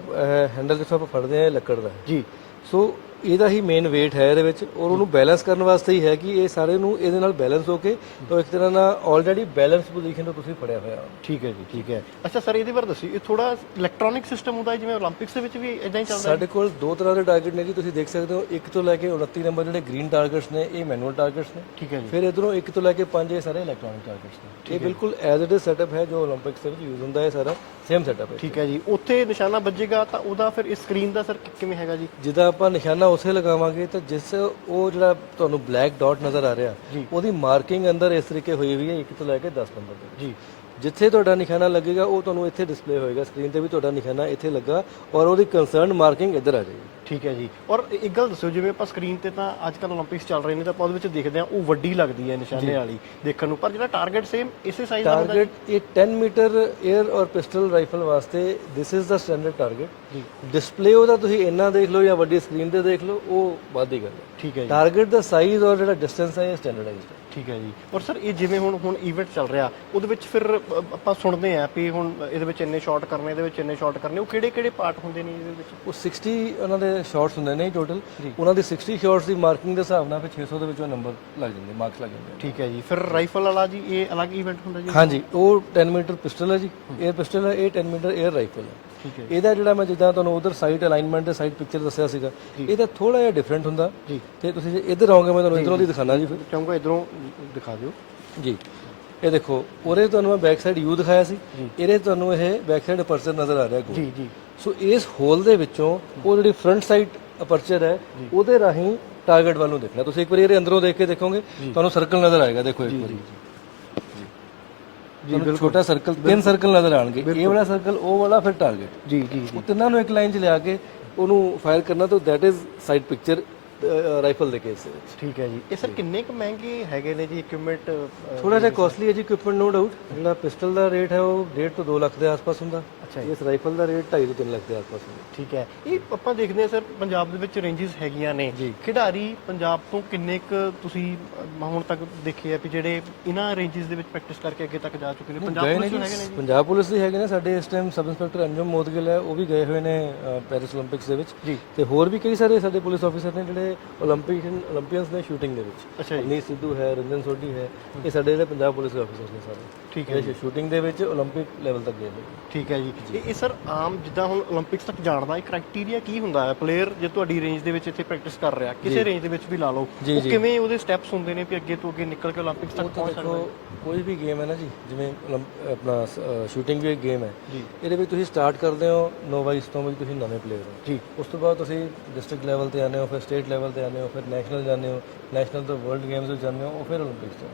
ਹੈਂਡਲ ਜਿੱਥੋਂ ਆਪਾਂ ਫੜਦੇ ਆ ਇਹ ਲੱਕੜ ਦਾ। ਹੈ। ਜੀ। ਸੋ ਇਹਦਾ ਹੀ ਮੇਨ weight ਹੈ ਇਹਦੇ ਵਿੱਚ ਔਰ ਉਹਨੂੰ ਬੈਲੈਂਸ ਕਰਨ ਵਾਸਤੇ ਹੀ ਹੈ ਕਿ ਇਹ ਸਾਰੇ ਨੂੰ ਇਹਦੇ ਨਾਲ ਬੈਲੈਂਸ ਹੋ ਕੇ ਤਾਂ ਇੱਕ ਤਰ੍ਹਾਂ ਨਾਲ ਆਲਰੇਡੀ ਬੈਲੈਂਸ ਪੋਜੀਸ਼ਨ ਤੋਂ ਤੁਸੀਂ ਫੜਿਆ ਹੋਇਆ। ਠੀਕ ਹੈ ਜੀ ਠੀਕ ਹੈ। ਅੱਛਾ ਸਰ ਇਹਦੇ ਬਾਰੇ ਦੱਸੋ। ਇਹ ਥੋੜਾ ਇਲੈਕਟ੍ਰੋਨਿਕ ਸਿਸਟਮ ਹੁੰਦਾ ਜਿਵੇਂ 올림픽ਸ ਵਿੱਚ ਵੀ ਇਦਾਂ ਹੀ ਚੱਲਦਾ ਹੈ? ਸਾਡੇ ਕੋਲ ਦੋ ਤਰ੍ਹਾਂ ਦੇ ਟਾਰਗੇਟ ਨੇ ਜੀ ਤੁਸੀਂ ਦੇਖ ਸਕਦੇ ਹੋ। ਇੱਕ ਤੋਂ ਲੈ ਕੇ 29 ਨੰਬਰ ਜਿਹੜੇ ਗ੍ਰੀਨ ਟਾਰਗੇਟਸ ਨੇ ਇਹ ਮੈਨੂਅਲ ਟਾਰਗੇਟਸ ਨੇ। ਠੀਕ ਹੈ ਜੀ। ਫਿਰ ਇਧਰੋਂ ਇੱਕ ਤੋਂ ਲੈ ਕੇ ਪੰਜ ਇਹ ਸਾਰੇ ਇਲੈਕਟ੍ਰੋਨਿਕ ਟਾਰਗੇਟਸ ਨੇ। ਇਹ ਬਿਲਕੁਲ ਐਜ਼ ਇਟ ਇਜ਼ ਸੈਟਅਪ ਹੈ ਜੋ 올림픽ਸ ਦੇ ਵਿੱਚ ਯੂਜ਼ ਹੁੰਦਾ ਹੈ ਸਾਰਾ ਸੇਮ ਸੈਟਅਪ ਹੈ। ਠੀਕ ਹੈ ਜੀ। ਉੱਥੇ ਨਿਸ਼ਾਨਾ ਵੱਜੇਗਾ ਤਾਂ ਉਹਦਾ ਫਿਰ ਇਸ ਸਕਰੀਨ ਦਾ ਸਰ ਕਿਵੇਂ ਹੈਗਾ ਜੀ? ਜਿੱਦਾਂ ਆਪਾਂ ਨਿਸ਼ਾਨਾ ਉਸੇ ਲਗਾਵਾਂਗੇ ਤਾਂ ਜਿਸ ਉਹ ਜਿਹੜਾ ਤੁਹਾਨੂੰ ਬਲੈਕ ਡਾਟ ਨਜ਼ਰ ਆ ਰਿਹਾ ਉਹਦੀ ਮਾਰਕਿੰਗ ਅੰਦਰ ਇਸ ਤਰੀਕੇ ਹੋਈ ਹੋਈ ਹੈ ਇੱਕ ਤੋਂ ਲੈ ਕੇ 10 ਨੰਬਰ ਤੱਕ। ਜੀ। ਜਿੱਥੇ ਤੁਹਾਡਾ ਨਿਸ਼ਾਨਾ ਲੱਗੇਗਾ ਉਹ ਤੁਹਾਨੂੰ ਇੱਥੇ ਡਿਸਪਲੇ ਹੋਏਗਾ ਸਕਰੀਨ ਤੇ ਵੀ ਤੁਹਾਡਾ ਨਿਸ਼ਾਨਾ ਇੱਥੇ ਲੱਗਾ ਔਰ ਉਹਦੀ ਕੰਸਰਨ ਮਾਰਕਿੰਗ ਇੱਧਰ ਆ ਜਾਏਗੀ। ਠੀਕ ਹੈ ਜੀ। ਔਰ ਇੱਕ ਗੱਲ ਦੱਸੋ ਜਿਵੇਂ ਆਪਾਂ ਸਕਰੀਨ ਤੇ ਤਾਂ ਅੱਜ ਕੱਲ 올림픽ਸ ਚੱਲ ਰਹੇ ਨੇ ਤਾਂ ਆਪਾਂ ਉਹਦੇ ਵਿੱਚ ਦੇਖਦੇ ਆ ਉਹ ਵੱਡੀ ਲੱਗਦੀ ਹੈ ਨਿਸ਼ਾਨੇ ਵਾਲੀ ਦੇਖਣ ਨੂੰ ਪਰ ਜਿਹੜਾ ਟਾਰਗੇਟ ਸੇਮ ਇਸੇ ਸਾਈਜ਼ ਦਾ ਹੁੰਦਾ ਹੈ ਇਹ 10 ਮੀਟਰ 에ਅਰ ਔਰ ਪਿਸਟਲ ਰਾਈਫਲ ਵਾਸਤੇ this is the standard target display ਉਹਦਾ ਤੁਸੀਂ ਇੰਨਾ ਦੇਖ ਲਓ ਜਾਂ ਵੱਡੀ ਸਕਰੀਨ ਤੇ ਦੇਖ ਲਓ ਉਹ ਬਾਅਦ ਗੱਲ ਹੈ ਠੀਕ ਹੈ ਜੀ। ਟਾਰਗੇਟ ਦਾ ਸਾਈਜ਼ ਔਰ ਜਿਹੜਾ ਡਿਸਟੈਂਸ ਹੈ ਇਹ ਸਟੈਂਡਰਡਾਈਜ਼ਡ ਹੈ। ਠੀਕ ਹੈ ਜੀ। ਔਰ ਸਰ ਇਹ ਜਿਵੇਂ ਹੁਣ ਹੁਣ ਇਵੈਂਟ ਚੱਲ ਰਿਹਾ ਉਹਦੇ ਵਿੱਚ ਫਿਰ ਅ, ਆਪਾਂ ਸੁਣਦੇ ਆ ਵੀ ਹੁਣ ਇਹਦੇ ਵਿੱਚ ਇੰਨੇ ਸ਼ਾਟ ਕਰਨੇ ਇਹਦੇ ਵਿੱਚ ਇੰਨੇ ਸ਼ਾਟ ਕਰਨੇ ਉਹ ਕਿਹੜੇ ਕਿਹੜੇ ਪਾਰਟ ਹੁੰਦੇ ਨੇ ਇਹਦੇ ਵਿੱਚ? ਉਹ 60 ਉਹਨਾਂ ਦੇ ਸ਼ਾਟਸ ਹੁੰਦੇ ਨੇ ਟੋਟਲ ਉਹਨਾਂ ਦੇ 60 ਸ਼ਾਟਸ ਦੀ ਮਾਰਕਿੰਗ ਦੇ ਹਿਸਾਬ ਨਾਲ ਫਿਰ 600 ਦੇ ਵਿੱਚੋਂ ਨੰਬਰ ਲੱਗ ਜਾਂਦੇ ਮਾਰਕਸ ਲੱਗ ਜਾਂਦੇ ਠੀਕ ਹੈ ਜੀ। ਫਿਰ ਰਾਈਫਲ ਵਾਲਾ ਜੀ ਇਹ ਅਲੱਗ ਇਵੈਂਟ ਹੁੰਦਾ ਜੀ? ਹਾਂਜੀ ਉਹ 10 ਮੀਟਰ ਪਿਸਟਲ ਹੈ ਜੀ। 에ਅਰ ਪਿਸਟਲ ਹੈ ਇਹ 10 ਮੀਟਰ 에ਅਰ ਰਾਈਫਲ ਹੈ। ਇਹਦਾ ਜਿਹੜਾ ਮੈਂ ਜਿੱਦਾਂ ਤੁਹਾਨੂੰ ਉਧਰ ਸਾਈਡ ਅਲਾਈਨਮੈਂਟ ਦੇ ਸਾਈਡ ਪਿਕਚਰ ਦੱਸਿਆ ਸੀਗਾ ਇਹਦਾ ਥੋੜਾ ਜਿਹਾ ਡਿਫਰੈਂਟ ਹੁੰਦਾ। ਤੇ ਤੁਸੀਂ ਜੇ ਇੱਧਰ ਆਓਗੇ ਮੈਂ ਤੁਹਾਨੂੰ ਇਧਰੋਂ ਦੀ ਦਿਖਾਣਾ ਜੀ। ਫਿਰ ਚਾਹੂੰਗਾ ਇਧਰੋਂ ਦਿਖਾ ਦਿਓ। ਜੀ। ਇਹ ਦੇਖੋ ਉਹਦੇ ਤੁਹਾਨੂੰ ਮੈਂ ਬੈਕ ਸਾਈਡ ਯੂ ਦਿਖਾਇਆ ਸੀ। ਇਹਦੇ ਤੁਹਾਨੂੰ ਇਹ ਬੈਕ ਸਾਈਡ ਅਪਰਚਰ ਨਜ਼ਰ ਆ ਰਿਹਾ ਗੋਲ ਜੀ ਜੀ। ਸੋ ਇਸ ਹੋਲ ਦੇ ਵਿੱਚੋਂ ਉਹ ਜਿਹੜੀ ਫਰੰਟ ਸਾਈਡ ਅਪਰਚਰ ਹੈ ਉਹਦੇ ਰਾਹੀਂ ਟਾਰਗੇਟ ਵੱਲ ਨੂੰ ਦੇਖਣਾ। ਤੁਸੀਂ ਇੱਕ ਵਾਰੀ ਇਹਦੇ ਅੰਦਰੋਂ ਦੇਖ ਕੇ ਦੇਖੋਗੇ ਤੁਹਾਨੂੰ ਸਰਕਲ ਨਜ਼ਰ ਆਏਗਾ। ਦੇਖੋ ਇੱਕ ਵਾਰੀ। ਬਿਲਕੁਲ। ਛੋਟਾ ਸਰਕਲ ਤਿੰਨ ਸਰਕਲ ਨਜ਼ਰ ਆਣਗੇ ਇਹ ਵਾਲਾ ਸਰਕਲ ਉਹ ਵਾਲਾ ਫਿਰ ਟਾਰਗੇਟ ਜੀ ਜੀ ਉਹ ਤਿੰਨਾਂ ਨੂੰ ਇੱਕ ਲਾਈਨ 'ਚ ਲਿਆ ਕੇ ਉਹਨੂੰ ਫਾਇਰ ਕਰਨਾ ਤਾਂ that is side picture rifle ਦੇ ਕੇਸ ਵਿੱਚ। ਠੀਕ ਹੈ ਜੀ। ਇਹ ਸਰ ਕਿੰਨੇ ਕੁ ਮਹਿੰਗੇ ਹੈਗੇ ਨੇ ਜੀ ਇਕਵਿਪਮੈਂਟ ਥੋੜਾ ਜਿਹਾ ਕਾਸਟਲੀ ਹੈ ਜੀ ਇਕਵਿਪਮੈਂਟ ਨੋ ਡਾਊਟ ਜਿਹੜਾ ਪਿਸਟਲ ਦਾ ਰੇਟ ਹੈ ਉਹ 1.5 ਤੋਂ 2 ਲੱਖ ਦੇ ਆਸ-ਪਾਸ ਹੁੰਦਾ। ਅੱਛਾ ਇਸ ਰਾਈਫਲ ਦਾ ਰੇਟ 2.5 ਤੋਂ 3 ਲੱਖ ਦੇ ਆਸ-ਪਾਸ ਹੁੰਦਾ। ਠੀਕ ਹੈ। ਇਹ ਆਪਾਂ ਦੇਖਦੇ ਹਾਂ ਸਰ ਪੰਜਾਬ ਦੇ ਵਿੱਚ ਰੇਂਜਸ ਹੈਗੀਆਂ ਨੇ। ਖਿਡਾਰੀ ਪੰਜਾਬ ਤੋਂ ਕਿੰਨੇ ਕੁ ਤੁਸੀਂ ਹੁਣ ਤੱਕ ਦੇਖੇ ਆ ਵੀ ਜਿਹੜੇ ਇਹਨਾਂ ਰੇਂਜਸ ਦੇ ਵਿੱਚ ਪ੍ਰੈਕਟਿਸ ਕਰਕੇ ਅੱਗੇ ਤੱਕ ਜਾ ਚੁੱਕੇ ਨੇ? ਪੰਜਾਬ ਪੁਲਿਸ ਦੇ ਹੈਗੇ ਨੇ ਪੰਜਾਬ ਪੁਲਿਸ ਦੇ ਹੈਗੇ ਨੇ। ਸਾਡੇ ਇਸ ਟਾਈਮ ਸਬ ਇੰਸਪੈਕਟਰ ਅੰਜਮ ਮੋਦਗਿਲ ਹੈ ਉਹ ਵੀ ਗਏ ਹੋਏ ਨੇ ਪੈਰਿਸ 올림픽ਸ ਦੇ ਵਿੱਚ। ਤੇ ਹੋਰ ਵੀ ਕਈ ਸਾਰੇ ਸਾਡੇ ਪੁਲਿਸ ਆਫੀਸਰ ਨੇ ਜਿਹੜੇ ਓਲੰਪੀਅਨ 올림ਪੀਅਨ 올림ਪੀਅਨਸ ਸ਼ੂਟਿੰਗ ਦੇ ਵਿੱਚ। ਅੱਛਾ ਸਿੱਧੂ ਹੈ ਰੰਜਨ ਸੋਢੀ ਹੈ। ਇਹ ਸਾਡੇ ਜਿਹੜੇ ਪੰਜਾਬ ਪੁਲਿਸ ਦੇ ਆਫੀਸਰ ਨੇ ਸਾਰੇ। ਠੀਕ ਹੈ ਜੀ। ਸ਼ੂਟਿੰਗ ਦੇ ਵਿੱਚ 올림픽 ਲੈਵਲ ਤੱਕ ਗਏ ਨੇ। ਠੀਕ ਹੈ ਜੀ। ਇਹ ਸਰ ਆਮ ਜਿੱਦਾਂ ਹੁਣ 올림픽ਸ ਤੱਕ ਜਾਣ ਦਾ ਇਹ ਕ੍ਰਾਈਟੇਰੀਆ ਕੀ ਹੁੰਦਾ ਹੈ? ਪਲੇਅਰ ਜੇ ਤੁਹਾਡੀ ਰੇਂਜ ਦੇ ਵਿੱਚ ਇੱਥੇ ਪ੍ਰੈਕਟਿਸ ਕਰ ਰਿਹਾ ਕਿਸੇ ਰੇਂਜ ਦੇ ਵਿੱਚ ਵੀ ਲਾ ਲਓ। ਉਹ ਕਿਵੇਂ ਉਹਦੇ ਸਟੈਪਸ ਹੁੰਦੇ ਨੇ ਵੀ ਅੱਗੇ ਤੋਂ ਅੱਗੇ ਨਿਕਲ ਕੇ 올림픽ਸ ਤੱਕ ਪਹੁੰਚ ਸਕਦਾ ਹੈ ਕੋਈ ਵੀ ਗੇਮ ਹੈ ਨਾ ਜੀ ਜਿਵੇਂ ਆਪਣਾ ਸ਼ੂਟਿੰਗ ਵੀ ਇੱਕ ਗੇਮ ਹੈ। ਇਹਦੇ ਵਿੱਚ ਤੁਸੀਂ ਸਟਾਰਟ ਕਰਦੇ ਹੋ ਨੋਵਾਈਸ ਤੋਂ ਵੀ ਤੁਸੀਂ ਨਵੇਂ ਪਲੇਅਰ ਹੋ। ਜੀ। ਉਸ ਤੋਂ ਬਾਅਦ ਤੁਸੀਂ ਡਿਸਟ੍ਰਿਕਟ ਲੈਵਲ ਤੇ ਆਨੇ ਹੋ ਫਿਰ ਸਟੇਟ ਲੈਵਲ ਤੇ ਆਨੇ ਹੋ ਫਿਰ ਨੈਸ਼ਨਲ ਜਾਂਦੇ ਹੋ ਨੈਸ਼ਨਲ ਤੋਂ ਵਰਲਡ ਗੇਮਸ ਵਿੱਚ ਜਾਂਦੇ ਹੋ ਉਹ ਫਿਰ 올림픽ਸ ਤੋਂ।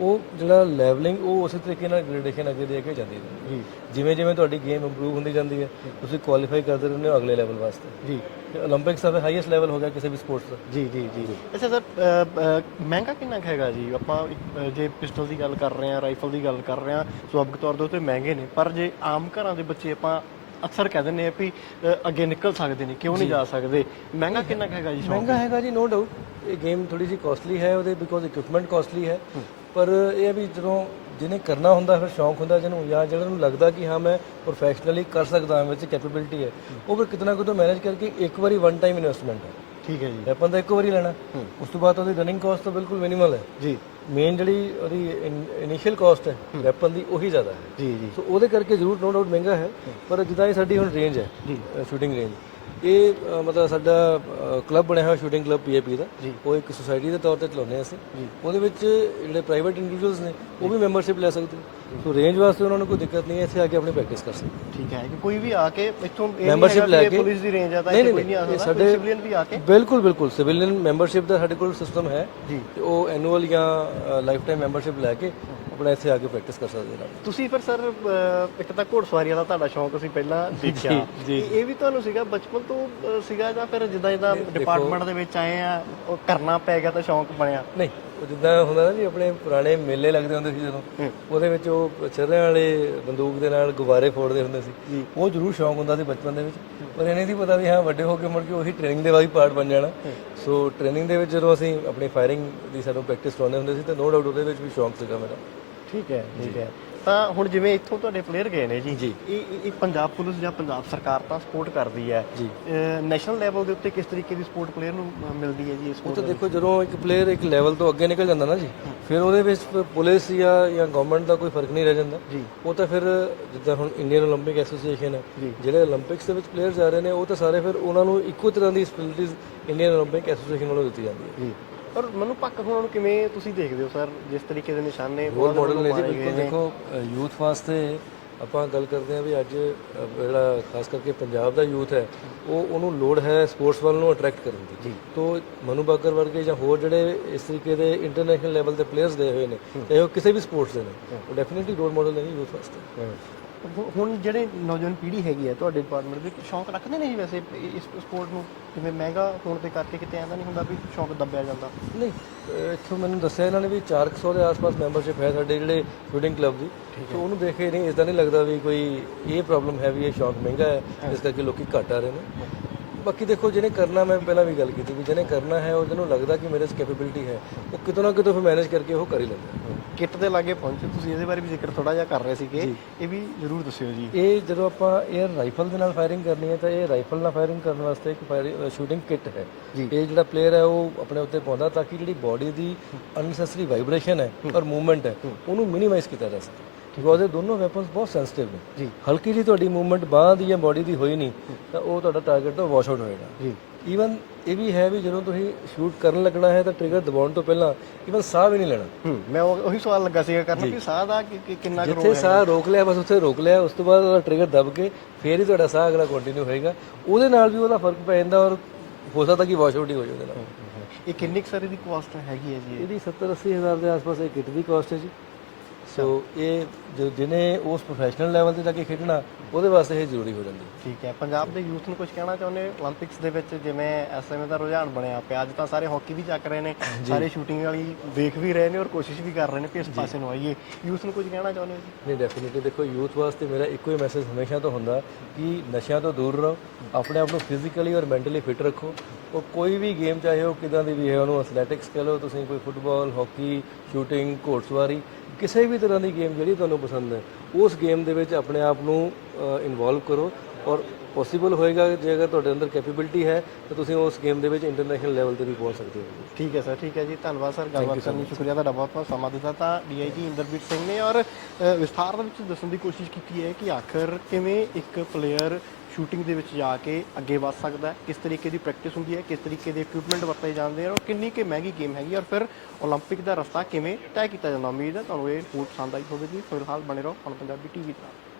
ਉਹ ਜਿਹੜਾ ਲੈਵਲਿੰਗ ਉਹ ਉਸੇ ਤਰੀਕੇ ਨਾਲ ਗ੍ਰੇਡੇਸ਼ਨ ਅੱਗੇ ਦੇ ਕੇ ਜਾਂਦੀ ਹੈ। ਜੀ। ਜਿਵੇਂ ਜਿਵੇਂ ਤੁਹਾਡੀ ਗੇਮ ਇੰਪਰੂਵ ਹੁੰਦੀ ਜਾਂਦੀ ਹੈ ਤੁਸੀਂ ਕੁਆਲੀਫਾਈ ਕਰਦੇ ਰਹਿੰਦੇ ਹੋ ਅਗਲੇ ਲੈਵਲ ਵਾਸਤੇ। ਜੀ। 올림픽ਸ ਦਾ ਹਾਈਐਸਟ ਲੈਵਲ ਹੋ ਗਿਆ ਕਿਸੇ ਵੀ ਸਪੋਰਟਸ ਦਾ। ਜੀ ਜੀ ਜੀ। ਅੱਛਾ ਸਰ ਮਹਿੰਗਾ ਕਿੰਨਾ ਹੈਗਾ ਜੀ? ਆਪਾਂ ਜੇ ਪਿਸਟਲ ਦੀ ਗੱਲ ਕਰ ਰਹੇ ਹਾਂ ਰਾਈਫਲ ਦੀ ਗੱਲ ਕਰ ਰਹੇ ਹਾਂ ਸੁਭਾਵਿਕ ਤੌਰ ਦੇ ਉੱਤੇ ਮਹਿੰਗੇ ਨੇ। ਪਰ ਜੇ ਆਮ ਘਰਾਂ ਦੇ ਬੱਚੇ ਆਪਾਂ ਅਕਸਰ ਕਹਿੰਦੇ ਨੇ ਵੀ ਅੱਗੇ ਨਿਕਲ ਸਕਦੇ ਨੇ ਕਿਉਂ ਨਹੀਂ ਜਾ। ਸਕਦੇ? ਮਹਿੰਗਾ ਕਿੰਨਾ ਹੈਗਾ ਜੀ ਮਹਿੰਗਾ ਹੈਗਾ ਜੀ ਨੋ ਡਾਊਟ ਇਹ ਗੇਮ ਥੋੜੀ ਜੀ ਕਾਸਟਲੀ ਹੈ ਉਹਦੇ ਬਿਕੋਜ਼ ਇਕਵਿਪਮੈਂਟ ਕਾਸਟਲੀ ਹੈ। ਪਰ ਇਹ ਵੀ ਜਦੋਂ ਜਿਹਨੇ ਕਰਨਾ ਹੁੰਦਾ ਫਿਰ ਸ਼ੌਂਕ ਹੁੰਦਾ ਜਿਹਨੂੰ ਜਾਂ ਜਿਹੜਾ ਨੂੰ ਲੱਗਦਾ ਕਿ ਹਾਂ ਮੈਂ ਪ੍ਰੋਫੈਸ਼ਨਲੀ ਕਰ ਸਕਦਾ ਹਾਂ ਵਿੱਚ ਕੈਪੇਬਿਲਿਟੀ ਹੈ ਉਹ ਫਿਰ ਕਿਤਨਾ ਕਿਤੋਂ ਮੈਨੇਜ ਕਰਕੇ ਇੱਕ ਵਾਰੀ ਵਨ ਟਾਈਮ ਇਨਵੈਸਟਮੈਂਟ ਹੈ। ਠੀਕ ਹੈ ਜੀ। ਵੈਪਨ ਦਾ ਇੱਕ ਵਾਰੀ ਲੈਣਾ। ਉਸ ਤੋਂ ਬਾਅਦ ਉਹਦੀ ਰਨਿੰਗ ਕਾਸਟ ਤਾਂ ਬਿਲਕੁਲ ਮਿਨੀਮਲ ਹੈ। ਜੀ। ਮੇਨ ਜਿਹੜੀ ਉਹਦੀ ਇਨੀਸ਼ੀਅਲ ਕਾਸਟ ਹੈ ਵੈਪਨ ਦੀ ਉਹੀ ਜ਼ਿਆਦਾ ਹੈ। ਜੀ ਜੀ। ਸੋ ਉਹਦੇ ਕਰਕੇ ਜ਼ਰੂਰ ਨੋ ਡਾਊਟ ਮਹਿੰਗਾ ਹੈ ਪਰ ਜਿੱਦਾਂ ਇਹ ਸਾਡੀ ਹੁਣ ਰੇਂਜ ਹੈ ਜੀ। ਸ਼ੂਟਿੰਗ ਰੇਂਜ ਇਹ ਅ, ਮਤਲਬ ਸਾਡਾ ਕਲੱਬ ਬਣਿਆ ਹੋਇਆ ਸ਼ੂਟਿੰਗ ਕਲੱਬ ਪੀਏਪੀ ਦਾ। ਉਹ ਇੱਕ ਸੁਸਾਇਟੀ ਦੇ ਤੌਰ ਤੇ ਚਲਾਉਂਦੇ ਹਾਂ ਅਸੀਂ। ਉਹਦੇ ਵਿੱਚ ਜਿਹੜੇ ਪ੍ਰਾਈਵੇਟ ਇੰਡੀਵਿਜੂਅਲਸ ਨੇ ਉਹ ਵੀ ਮੈਂਬਰਸ਼ਿਪ ਲੈ ਸਕਦੇ ਸੋ ਰੇਂਜ ਵਾਸਤੇ ਉਹਨਾਂ ਨੂੰ ਕੋਈ ਦਿੱਕਤ ਨਹੀਂ ਹੈ ਇੱਥੇ ਆ ਕੇ ਆਪਣੀ ਪ੍ਰੈਕਟਿਸ ਕਰ ਸਕਦੇ ਠੀਕ ਹੈ ਕਿ ਕੋਈ ਵੀ ਆ ਕੇ ਇੱਥੋਂ ਇਹ Membership ਲੈ ਕੇ- ਪੁਲਿਸ ਦੀ ਰੇਂਜ ਆ ਤਾਂ ਨਹੀਂ, ਇੱਥੇ ਕੋਈ ਨਹੀਂ ਆ ਇਹ ਸਕਦਾ ਸਾਡੇ- ਸਿਵਲੀਅਨ ਵੀ ਆ ਕੇ। ਬਿਲਕੁਲ ਬਿਲਕੁਲ। ਸਿਵਿਲੀਅਨ ਮੈਂਬਰਸ਼ਿਪ ਦਾ ਸਾਡੇ ਕੋਲ ਸਿਸਟਮ ਹੈ। ਜੀ। ਤੇ ਉਹ ਐਨੂਅਲ ਜਾਂ ਲਾਈਫ ਟਾਈਮ ਮੈਂਬਰਸ਼ਿਪ ਲੈ ਕੇ ਆਪਣਾ ਇੱਥੇ ਆ ਕੇ ਪ੍ਰੈਕਟਿਸ ਕਰ ਸਕਦੇ ਨਾਲ ਤੁਸੀਂ ਫਿਰ ਸਰ ਇੱਕ ਤਾਂ ਘੋੜਸਵਾਰੀ ਦਾ ਤੁਹਾਡਾ ਸ਼ੌਂਕ ਅਸੀਂ ਪਹਿਲਾਂ (laughs) ਦੇਖਿਆ। ਜੀ। ਇਹ ਵੀ ਤੁਹਾਨੂੰ ਸੀਗਾ ਬਚਪਨ ਤੋਂ ਸੀਗਾ ਜਾਂ ਫਿਰ ਜਿੱਦਾਂ ਜਿੱਦਾਂ ਡਿਪਾਰਟਮੈਂਟ ਦੇ ਵਿੱਚ ਆਏ ਆ ਉਹ ਕਰਨਾ ਪੈ ਗਿਆ ਤਾਂ ਸ਼ੌਂਕ ਬਣਿਆ? ਨਹੀਂ ਉਹ ਜਿੱਦਾਂ ਹੁੰਦਾ ਨਾ ਵੀ ਆਪਣੇ ਪੁਰਾਣੇ ਮੇਲੇ ਲੱਗਦੇ ਹੁੰਦੇ ਸੀ ਜਦੋਂ। ਉਹਦੇ ਵਿੱਚ ਉਹ ਚਰਰਿਆਂ ਵਾਲੇ ਬੰਦੂਕ ਦੇ ਨਾਲ ਗੁਬਾਰੇ ਫੋੜਦੇ ਹੁੰਦੇ ਸੀ। ਉਹ ਜ਼ਰੂਰ ਸ਼ੌਂਕ ਹੁੰਦਾ ਸੀ ਬਚਪਨ ਦੇ ਵਿੱਚ। ਪਰ ਇਹ ਨਹੀਂ ਸੀ ਪਤਾ ਵੀ ਹਾਂ ਵੱਡੇ ਹੋ ਕੇ ਮੁੜ ਕੇ ਉਹੀ ਟ੍ਰੇਨਿੰਗ ਦੇ ਵਾਲੀ ਪਾਰਟ ਬਣ ਜਾਣਾ। ਸੋ ਟ੍ਰੇਨਿੰਗ ਦੇ ਵਿੱਚ ਜਦੋਂ ਅਸੀਂ ਆਪਣੀ ਫਾਇਰਿੰਗ ਦੀ ਸਾਨੂੰ ਪ੍ਰੈਕਟਿਸ ਕਰਾਉਂਦੇ ਹੁੰਦੇ ਸੀ ਤਾਂ ਨੋ ਡਾਊਟ ਉਹਦੇ ਵਿੱਚ ਵੀ ਸ਼ੌਂਕ ਸੀਗਾ ਮੇਰਾ। ਠੀਕ ਹੈ ਠੀਕ ਹੈ। ਤਾਂ ਹੁਣ ਜਿਵੇਂ ਇੱਥੋਂ ਤੁਹਾਡੇ ਪਲੇਅਰ ਗਏ ਨੇ ਜੀ ਇਹ ਇਹ ਪੰਜਾਬ ਪੁਲਿਸ ਜਾਂ ਪੰਜਾਬ ਸਰਕਾਰ ਤਾਂ ਸਪੋਰਟ ਕਰਦੀ ਹੈ। ਨੈਸ਼ਨਲ ਲੈਵਲ ਦੇ ਉੱਤੇ ਕਿਸ ਤਰੀਕੇ ਦੀ ਸਪੋਰਟ ਪਲੇਅਰ ਨੂੰ ਮਿਲਦੀ ਹੈ ਜੀ ਇਸ ਉਹ ਦੇਖੋ ਜਦੋਂ ਇੱਕ ਪਲੇਅਰ ਇੱਕ ਲੈਵਲ ਤੋਂ ਅੱਗੇ ਨਿਕਲ ਜਾਂਦਾ ਨਾ ਜੀ ਫਿਰ ਉਹਦੇ ਵਿੱਚ ਪੁਲਿਸ ਜਾਂ ਜਾਂ ਗਵਰਨਮੈਂਟ ਦਾ ਕੋਈ ਫ਼ਰਕ ਨਹੀਂ ਰਹਿ ਜਾਂਦਾ। ਉਹ ਤਾਂ ਫਿਰ ਜਿੱਦਾਂ ਹੁਣ ਇੰਡੀਅਨ 올림픽 ਐਸੋਸੀਏਸ਼ਨ ਹੈ ਜਿਹੜੇ 올림픽ਸ ਦੇ ਵਿੱਚ ਪਲੇਅਰਸ ਆ ਰਹੇ ਨੇ ਉਹ ਤਾਂ ਸਾਰੇ ਫਿਰ ਉਹਨਾਂ ਨੂੰ ਇੱਕੋ ਤਰ੍ਹਾਂ ਦੀ ਫੈਸਿਲਿਟੀਆਂ ਇੰਡੀਅਨ 올림픽 ਐਸੋਸੀਏਸ਼ਨ ਵੱਲੋਂ ਦਿੱਤੀ ਜਾਂਦੀ ਹੈ। ਪਰ ਮੈਨੂੰ ਪੱਕ ਹੋਣ ਨੂੰ ਕਿਵੇਂ ਤੁਸੀਂ ਦੇਖਦੇ ਹੋ ਸਰ? ਜਿਸ ਤਰੀਕੇ ਦੇ ਨਿਸ਼ਾਨੇ ਰੋਲ ਮਾਡਲ ਨੇ ਜੀ ਬਿਲਕੁਲ ਦੇਖੋ ਯੂਥ ਵਾਸਤੇ ਆਪਾਂ ਗੱਲ ਕਰਦੇ ਹਾਂ ਵੀ ਅੱਜ ਜਿਹੜਾ ਖਾਸ ਕਰਕੇ ਪੰਜਾਬ ਦਾ ਯੂਥ ਹੈ ਉਹ ਉਹਨੂੰ ਲੋੜ ਹੈ ਸਪੋਰਟਸ ਵੱਲ ਨੂੰ ਅਟਰੈਕਟ ਕਰਨ ਦੀ। ਤੋਂ ਮਨੂ ਬਾਕਰ ਵਰਗੇ ਜਾਂ ਹੋਰ ਜਿਹੜੇ ਇਸ ਤਰੀਕੇ ਦੇ ਇੰਟਰਨੈਸ਼ਨਲ ਲੈਵਲ ਤੇ ਪਲੇਅਰਸ ਦੇ ਹੋਏ ਨੇ ਚਾਹੇ ਉਹ ਕਿਸੇ ਵੀ ਸਪੋਰਟਸ ਦੇ ਨੇ ਉਹ ਡੈਫੀਨਿਟਲੀ ਰੋਲ ਮਾਡਲ ਨੇ ਯੂਥ ਵਾਸਤੇ। ਹੁ- ਹੁਣ ਜਿਹੜੇ ਨੌਜਵਾਨ ਪੀੜ੍ਹੀ ਹੈਗੀ ਹੈ ਤੁਹਾਡੇ ਡਿਪਾਰਟਮੈਂਟ ਦੇ ਸ਼ੌਂਕ ਰੱਖਦੇ ਨੇ ਜੀ ਵੈਸੇ ਇਸ ਸਪੋਰਟ ਨੂੰ? ਜਿਵੇਂ ਮਹਿੰਗਾ ਹੋਣ ਦੇ ਕਰਕੇ ਕਿਤੇ ਐਂਦਾ ਨਹੀਂ ਹੁੰਦਾ ਵੀ ਸ਼ੌਂਕ ਦੱਬਿਆ ਜਾਂਦਾ? ਨਹੀਂ ਅਹ ਇੱਥੋਂ ਮੈਨੂੰ ਦੱਸਿਆ ਇਹਨਾਂ ਨੇ ਵੀ 400 ਦੇ ਆਸ-ਪਾਸ ਮੈਂਬਰਸ਼ਿਪ ਹੈ ਸਾਡੇ ਜਿਹੜੇ ਸ਼ੂਟਿੰਗ ਕਲੱਬ ਦੀ। ਸੋ ਉਹਨੂੰ ਦੇਖ ਕੇ ਨਹੀਂ ਇਸਦਾ ਨਹੀਂ ਲੱਗਦਾ ਵੀ ਕੋਈ ਇਹ ਪ੍ਰੋਬਲਮ ਹੈ ਵੀ ਇਹ ਸ਼ੌਂਕ ਮਹਿੰਗਾ ਹੈ ਇਸ ਕਰਕੇ ਲੋਕੀ ਘੱਟ ਆ ਰਹੇ ਨੇ। ਬਾਕੀ ਦੇਖੋ ਜਿਹਨੇ ਕਰਨਾ ਮੈਂ ਪਹਿਲਾਂ ਵੀ ਗੱਲ ਕੀਤੀ ਵੀ ਜਿਹਨੇ ਕਰਨਾ ਹੈ ਉਹ ਜਿਹਨੂੰ ਲੱਗਦਾ ਕਿ ਮੇਰੇ 'ਚ ਕੈਪੇਬਿਲਿਟੀ ਹੈ ਉਹ ਕਿਤੋਂ ਨਾ ਕਿਤੋਂ ਫਿਰ ਮੈਨੇਜ ਕਰਕੇ ਉਹ ਕਰ ਹੀ ਲੈਂਦਾ ਹੈ। ਕਿੱਟ ਦੇ ਲਾਗੇ ਪਹੁੰਚੇ ਤੁਸੀਂ ਇਹਦੇ ਬਾਰੇ ਵੀ ਜ਼ਿਕਰ ਥੋੜਾ ਜਿਹਾ ਕਰ ਰਹੇ ਸੀਗੇ। ਇਹ ਵੀ ਜ਼ਰੂਰ ਦੱਸਿਓ ਜੀ। ਇਹ ਜਦੋਂ ਆਪਾਂ 에ਅਰ ਰਾਈਫਲ ਦੇ ਨਾਲ ਫਾਇਰਿੰਗ ਕਰਨੀ ਹੈ ਤਾਂ ਇਹ ਰਾਈਫਲ ਨਾਲ ਫਾਇਰਿੰਗ ਕਰਨ ਵਾਸਤੇ ਇੱਕ ਫਾਇਰਿੰਗ ਸ਼ੂਟਿੰਗ ਕਿੱਟ ਹੈ। ਇਹ ਜਿਹੜਾ ਪਲੇਅਰ ਹੈ ਉਹ ਆਪਣੇ ਉੱਤੇ ਪਾਉਂਦਾ ਤਾਂ ਕਿ ਜਿਹੜੀ ਬਾਡੀ ਦੀ ਅਨਸੈਸਰੀ ਵਾਈਬ੍ਰੇਸ਼ਨ ਹੈ ਔਰ ਮੂਵਮੈਂਟ ਹੈ ਉਹਨੂੰ ਮਿਨੀਮਾਈਜ਼ ਕੀਤਾ ਜਾ ਸਕੇ। ਬਿਕੋਜ਼ ਇਹ ਦੋਨੋਂ ਵੈਪਨਸ ਬਹੁਤ ਸੈਂਸਿਟਿਵ ਨੇ। ਜੀ। ਹਲਕੀ ਜੀ ਤੁਹਾਡੀ ਮੂਵਮੈਂਟ ਬਾਹ ਦੀ ਜਾਂ ਬਾਡੀ ਦੀ ਹੋਈ ਨਹੀਂ ਤਾਂ ਉਹ ਤੁਹਾਡਾ ਟਾਰਗੇਟ ਤੋਂ ਵਾਸ਼ ਆਊਟ ਹੋਏਗਾ। ਜੀ। ਈਵਨ ਇਹ ਵੀ ਹੈ ਵੀ ਜਦੋਂ ਤੁਸੀਂ ਸ਼ੂਟ ਕਰਨ ਲੱਗਣਾ ਹੈ ਤਾਂ ਟ੍ਰਿਗਰ ਦਬਾਉਣ ਤੋਂ ਪਹਿਲਾਂ ਈਵਨ ਸਾਹ ਵੀ ਨਹੀਂ ਲੈਣਾ। ਮੈਂ ਉਹ- ਉਹੀ ਸਵਾਲ ਲੱਗਾ ਸੀਗਾ ਕਰਨ ਵੀ ਸਾਹ ਦਾ ਕਿ- ਕਿ- ਕਿੰਨਾ ਕੁ ਜਿੱਥੇ ਸਾਹ ਰੋਕ ਲਿਆ ਬਸ ਉੱਥੇ ਰੋਕ ਲਿਆ ਉਸ ਤੋਂ ਬਾਅਦ ਉਹਦਾ ਟ੍ਰਿਗਰ ਦਬ ਕੇ ਫੇਰ ਹੀ ਤੁਹਾਡਾ ਸਾਹ ਅਗਲਾ ਕੰਟੀਨਿਊ ਹੋਏਗਾ। ਉਹਦੇ ਨਾਲ ਵੀ ਉਹਦਾ ਫ਼ਰਕ ਪੈ ਜਾਂਦਾ ਔਰ ਹੋ ਸਕਦਾ ਕਿ ਵਾਸ਼ ਆਊਟ ਹੀ ਹੋ ਜਾਵੇ ਉਹਦੇ ਨਾਲ। ਇਹ ਕਿੰਨੀ ਕੁ ਸਾਰੀ ਦੀ ਕੋਸਟ ਹੈਗੀ ਹੈ ਜੀ? ਇਹ? ਇਹਦੀ 70 80 ਹਜ਼ਾਰ ਦੇ ਆਸ-ਪਾਸ ਇਹ ਕਿੱਟ ਦੀ ਕਾਸਟ ਹੈ ਜੀ। ਸੋ ਇਹ ਜੋ ਜਿਹਨੇ ਉਸ ਪ੍ਰੋਫੈਸ਼ਨਲ ਲੈਵਲ ਤੇ ਜਾ ਕੇ ਖੇਡਣਾ ਉਹਦੇ ਵਾਸਤੇ ਇਹ ਜ਼ਰੂਰੀ ਹੋ ਜਾਂਦੀ ਠੀਕ ਹੈ। ਪੰਜਾਬ ਦੇ ਯੂਥ ਨੂੰ ਕੁਝ ਕਹਿਣਾ ਚਾਹੁੰਦੇ 올림픽ਸ ਦੇ ਵਿੱਚ ਜਿਵੇਂ ਇਸ ਸਮੇਂ ਦਾ ਰੁਝਾਨ ਬਣਿਆ ਪਿਆ ਅੱਜ ਤਾਂ ਸਾਰੇ ਹਾਕੀ ਵੀ ਚੱਕ ਰਹੇ ਨੇ ਸਾਰੇ ਸ਼ੂਟਿੰਗ ਵਾਲੀ ਦੇਖ ਵੀ ਰਹੇ ਨੇ ਔਰ ਕੋਸ਼ਿਸ਼ ਵੀ ਕਰ ਰਹੇ ਨੇ ਕਿ ਪਾਸੇ ਨੂੰ ਆਈਏ। ਯੂਥ ਨੂੰ ਕੁਝ ਕਹਿਣਾ ਚਾਹੁੰਦੇ ਹੋ ਜੀ? ਨਹੀਂ ਡੈਫੀਨਿਟਲੀ ਦੇਖੋ ਯੂਥ ਵਾਸਤੇ ਮੇਰਾ ਇੱਕੋ ਹੀ ਮੈਸੇਜ ਹਮੇਸ਼ਾ ਤੋਂ ਹੁੰਦਾ ਕਿ ਨਸ਼ਿਆਂ ਤੋਂ ਦੂਰ ਰਹੋ ਆਪਣੇ ਆਪ ਨੂੰ ਫਿਜ਼ੀਕਲੀ ਔਰ ਮੈਂਟਲੀ ਫਿਟ ਰੱਖੋ। ਉਹ ਕੋਈ ਵੀ ਗੇਮ ਚਾਹੇ ਉਹ ਕਿਦਾਂ ਦੀ ਵੀ ਹੈ ਉਹਨੂੰ ਐਥਲੈਟਿਕਸ ਕਹ ਲਓ ਤੁਸੀਂ ਕੋਈ ਫੁੱਟਬਾਲ ਹਾਕੀ ਸ਼ੂਟਿੰਗ ਘੋੜਸਵਾਰੀ ਕਿਸੇ ਵੀ ਤਰ੍ਹਾਂ ਦੀ ਗੇਮ ਜਿਹੜੀ ਤੁਹਾਨੂੰ ਪਸੰਦ ਹੈ ਉਸ ਗੇਮ ਦੇ ਵਿੱਚ ਆਪਣੇ ਆਪ ਨੂੰ ਇਨਵੋਲਵ ਕਰੋ ਔਰ ਪੋਸੀਬਲ ਹੋਏਗਾ ਜੇ ਅਗਰ ਤੁਹਾਡੇ ਅੰਦਰ ਕੈਪੇਬਿਲਿਟੀ ਹੈ ਤਾਂ ਤੁਸੀਂ ਉਸ ਗੇਮ ਦੇ ਵਿੱਚ ਇੰਟਰਨੈਸ਼ਨਲ ਲੈਵਲ ਤੇ ਵੀ ਪਹੁੰਚ ਸਕਦੇ ਹੋ। ਠੀਕ ਹੈ ਸਰ ਠੀਕ ਹੈ ਜੀ। ਧੰਨਵਾਦ ਸਰ ਗੱਲਬਾਤ ਕਰਨ ਲਈ ਸ਼ੁਕਰੀਆ ਤੁਹਾਡਾ ਬਹੁਤ ਬਹੁਤ ਸਮਾਂ ਦਿੱਤਾ। ਤਾਂ ਡੀਆਈਜੀ ਇੰਦਰਬੀਰ ਸਿੰਘ ਨੇ ਔਰ ਵਿਸਥਾਰ ਦੇ ਵਿੱਚ ਦੱਸਣ ਦੀ ਕੋਸ਼ਿਸ਼ ਕੀਤੀ ਹੈ ਕਿ ਆਖਰ ਕਿਵੇਂ ਇੱਕ ਪਲੇਅਰ ਸ਼ੂਟਿੰਗ ਦੇ ਵਿੱਚ ਜਾ ਕੇ ਅੱਗੇ ਵੱਧ ਸਕਦਾ ਹੈ ਕਿਸ ਤਰੀਕੇ ਦੀ ਪ੍ਰੈਕਟਿਸ ਹੁੰਦੀ ਹੈ ਕਿਸ ਤਰੀਕੇ ਦੇ ਇਕਵਿਪਮੈਂਟ ਵਰਤੇ ਜਾਂਦੇ ਹਨ ਔਰ ਕਿੰਨੀ ਕਿ ਮਹਿੰਗੀ ਗੇਮ ਹੈਗੀ ਔਰ ਫਿਰ 올림픽 ਦਾ ਰਸਤਾ ਕਿਵੇਂ ਤੈਅ ਕੀਤਾ ਜਾਂਦਾ ਉਮੀਦ ਹੈ ਤੁਹਾਨੂੰ ਇਹ ਰਿਪੋਰਟ ਪਸੰਦ ਆਈ ਹੋਵੇਗੀ ਫਿਲਹਾਲ ਬਣੇ ਰਹੋ ਹੁਣ ਪੰਜਾਬੀ ਟੀਵੀ ਨਾਲ